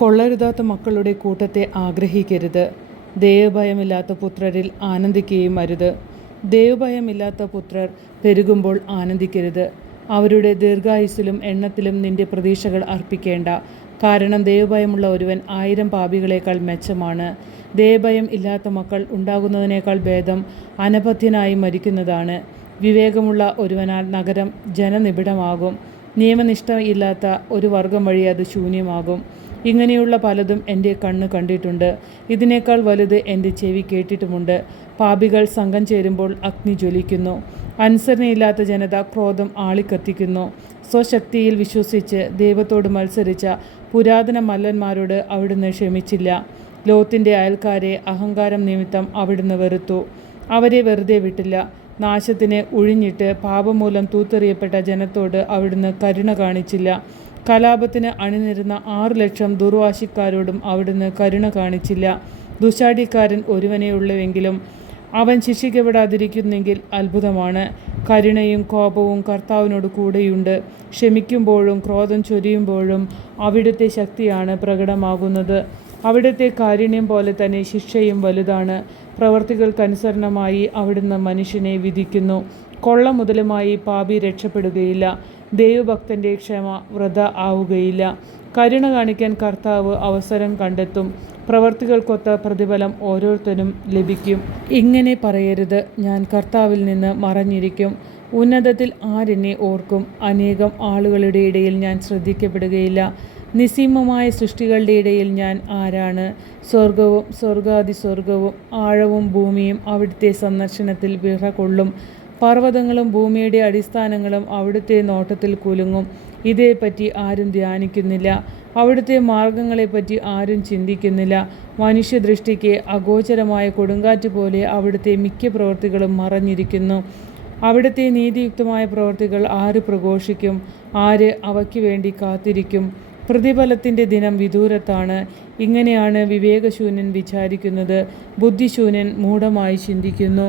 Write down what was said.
കൊള്ളരുതാത്ത മക്കളുടെ കൂട്ടത്തെ ആഗ്രഹിക്കരുത്. ദൈവഭയമില്ലാത്ത പുത്രരിൽ ആനന്ദിക്കുകയും അരുത്. ദൈവഭയമില്ലാത്ത പുത്രർ പെരുകുമ്പോൾ ആനന്ദിക്കരുത്. അവരുടെ ദീർഘായുസ്സിലും എണ്ണത്തിലും നിന്റെ പ്രതീക്ഷകൾ അർപ്പിക്കേണ്ട. കാരണം ദൈവഭയമുള്ള ഒരുവൻ 1000 പാപികളേക്കാൾ മെച്ചമാണ്. ദൈവഭയം ഇല്ലാത്ത മക്കൾ ഉണ്ടാകുന്നതിനേക്കാൾ ഭേദം അനപഥ്യനായി മരിക്കുന്നതാണ്. വിവേകമുള്ള ഒരുവനാൽ നഗരം ജനനിബിഡമാകും. നിയമനിഷ്ഠയില്ലാത്ത ഒരു വർഗം വഴി അത് ശൂന്യമാകും. ഇങ്ങനെയുള്ള പലതും എൻ്റെ കണ്ണ് കണ്ടിട്ടുണ്ട്. ഇതിനേക്കാൾ വലുത് എൻ്റെ ചെവി കേട്ടിട്ടുമുണ്ട്. പാപികൾ സംഘം ചേരുമ്പോൾ അഗ്നി ജ്വലിക്കുന്നു. അനുസരണയില്ലാത്ത ജനത ക്രോധം ആളിക്കത്തിക്കുന്നു. സ്വശക്തിയിൽ വിശ്വസിച്ച് ദൈവത്തോട് മത്സരിച്ച പുരാതന മല്ലന്മാരോട് അവിടുന്ന് ക്ഷമിച്ചില്ല. ലോത്തിൻ്റെ അയൽക്കാരെ അഹങ്കാരം നിമിത്തം അവിടുന്ന് വെറുത്തു. അവരെ വെറുതെ വിട്ടില്ല. നാശത്തിന് ഉഴിഞ്ഞിട്ട് പാപമൂലം തൂത്തെറിയപ്പെട്ട ജനത്തോട് അവിടുന്ന് കരുണ കാണിച്ചില്ല. കലാപത്തിന് അണിനിരുന്ന 6 ലക്ഷം ദുർവാശിക്കാരോടും അവിടുന്ന് കരുണ കാണിച്ചില്ല. ദുശാഠ്യക്കാരൻ ഒരുവനെയുള്ളവെങ്കിലും അവൻ ശിക്ഷിക്കപ്പെടാതിരിക്കുന്നെങ്കിൽ അത്ഭുതമാണ്. കരുണയും കോപവും കർത്താവിനോട് കൂടെയുണ്ട്. ക്ഷമിക്കുമ്പോഴും ക്രോധം ചൊരിയുമ്പോഴും അവിടുത്തെ ശക്തിയാണ് പ്രകടമാകുന്നത്. അവിടുത്തെ കാരുണ്യം പോലെ തന്നെ ശിക്ഷയും വലുതാണ്. പ്രവർത്തികൾക്കനുസരണമായി അവിടുന്ന് മനുഷ്യനെ വിധിക്കുന്നു. കൊള്ള മുതലുമായി പാപി രക്ഷപ്പെടുകയില്ല. ദൈവഭക്തൻ്റെ ക്ഷമ വൃഥ ആവുകയില്ല. കരുണ കാണിക്കാൻ കർത്താവ് അവസരം കണ്ടെത്തും. പ്രവർത്തികൾക്കൊത്ത പ്രതിഫലം ഓരോരുത്തരും ലഭിക്കും. ഇങ്ങനെ പറയരുത്, ഞാൻ കർത്താവിൽ നിന്ന് മറഞ്ഞിരിക്കും. ഉന്നതത്തിൽ ആരെന്നെ ഓർക്കും? അനേകം ആളുകളുടെ ഇടയിൽ ഞാൻ ശ്രദ്ധിക്കപ്പെടുകയില്ല. നിസ്സീമമായ സൃഷ്ടികളുടെ ഇടയിൽ ഞാൻ ആരാണ്? സ്വർഗവും സ്വർഗാതിസ്വർഗവും ആഴവും ഭൂമിയും അവിടുത്തെ സന്ദർശനത്തിൽ വിറകൊള്ളും. പർവ്വതങ്ങളും ഭൂമിയുടെ അടിസ്ഥാനങ്ങളും അവിടുത്തെ നോട്ടത്തിൽ കുലുങ്ങും. ഇതേപ്പറ്റി ആരും ധ്യാനിക്കുന്നില്ല. അവിടുത്തെ മാർഗങ്ങളെപ്പറ്റി ആരും ചിന്തിക്കുന്നില്ല. മനുഷ്യദൃഷ്ടിക്ക് അഗോചരമായ കൊടുങ്കാറ്റ് പോലെ അവിടുത്തെ മിക്ക പ്രവൃത്തികളും മറഞ്ഞിരിക്കുന്നു. അവിടുത്തെ നീതിയുക്തമായ പ്രവൃത്തികൾ ആര് പ്രഘോഷിക്കും? ആര് അവയ്ക്ക് വേണ്ടി കാത്തിരിക്കും? പ്രതിഫലത്തിൻ്റെ ദിനം വിദൂരത്താണ്. ഇങ്ങനെയാണ് വിവേകശൂന്യൻ വിചാരിക്കുന്നത്. ബുദ്ധിശൂന്യൻ മൂഢമായി ചിന്തിക്കുന്നു.